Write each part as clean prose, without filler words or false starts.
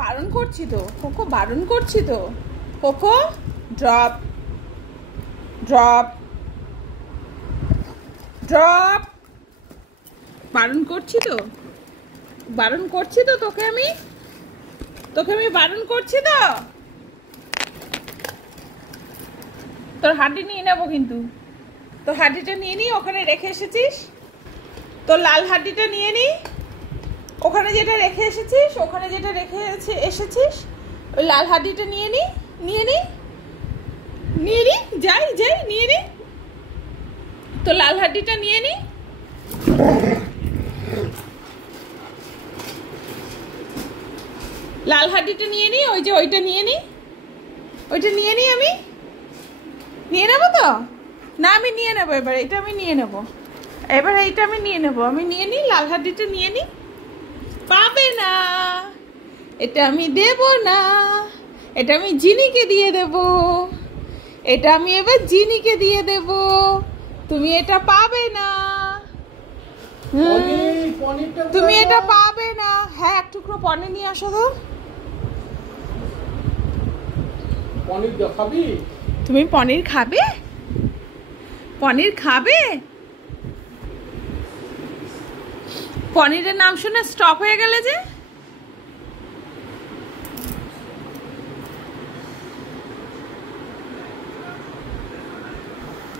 বারণ করছি তো কোকো, বারণ করছি তো কোকো। Drop drop drop. বারণ করছি তো, বারণ করছি তো তোকে আমি বারণ করছি তো। তোর হাড্ডি নিয়ে নেবো কিন্তু, তোর হাড্ডিটা নিয়ে নি, ওখানে রেখে এসেছিস। তোর লাল হাড্ডিটা নিয়ে নি, ওখানে যেটা রেখে এসেছিস, ওখানে যেটা রেখে এসেছিস ওই লাল হাড্ডিটা নিয়ে নি, নিয়ে নি, নিয়ে নি, যাই যাই নিয়ে নি, তো লাল হাড্ডিটা নিয়ে নি। লাল হাড্ডিটা নিয়ে নি, ওই যে ওইটা নিয়ে নি, ওইটা নিয়ে নি, আমি নিয়ে নেবো তো। না আমি নিয়ে নেবো এবার, এটা আমি নিয়ে নেবো এবার, এইটা আমি নিয়ে নেবো, আমি নিয়ে নিই, লাল হাড্ডিটা নিয়ে নিই। পাবে না, এটা আমি দেব না, এটা আমি জিনিকে দিয়ে দেব, এটা আমি এবার জিনিকে দিয়ে দেব, তুমি এটা পাবে না, তুমি এটা পাবে না। হ্যাঁ এক টুকরো পনির নিয়ে আসো তো। পনির খাবি? তুমি পনির খাবে? পনির খাবে? পনিরের নাম শুনে স্টপ হয়ে গেলে যে।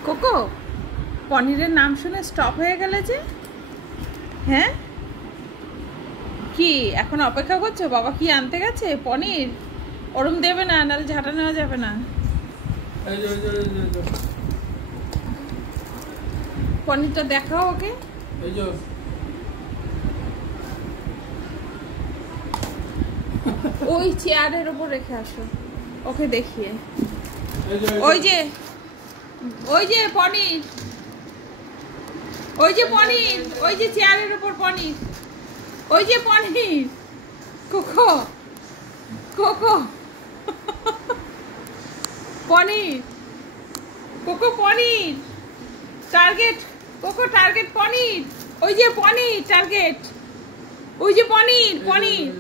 কোকো, পনিরের নাম শুনে স্টপ হয়ে গেলে যে। হ্যাঁ কি এখন অপেক্ষা করছো? বাবা কি আনতে গেছে পনির? ওরম দেবে না, নাহলে ঝাঁটা নেওয়া যাবে না। পনিরটা দেখাও ওকে। ওই চেয়ারের উপর রেখে আসো ওকে দেখিয়ে। ওই যে ওই যে পনির, ওই যে পনির, ওই যে চেয়ারের উপর পনির, ওই যে পনির। কোকো কোকো পনির, কোকো পনির, টার্গেট কোকো, টার্গেট পনির, ওই যে পনির টার্গেট, ওই যে পনির পনির।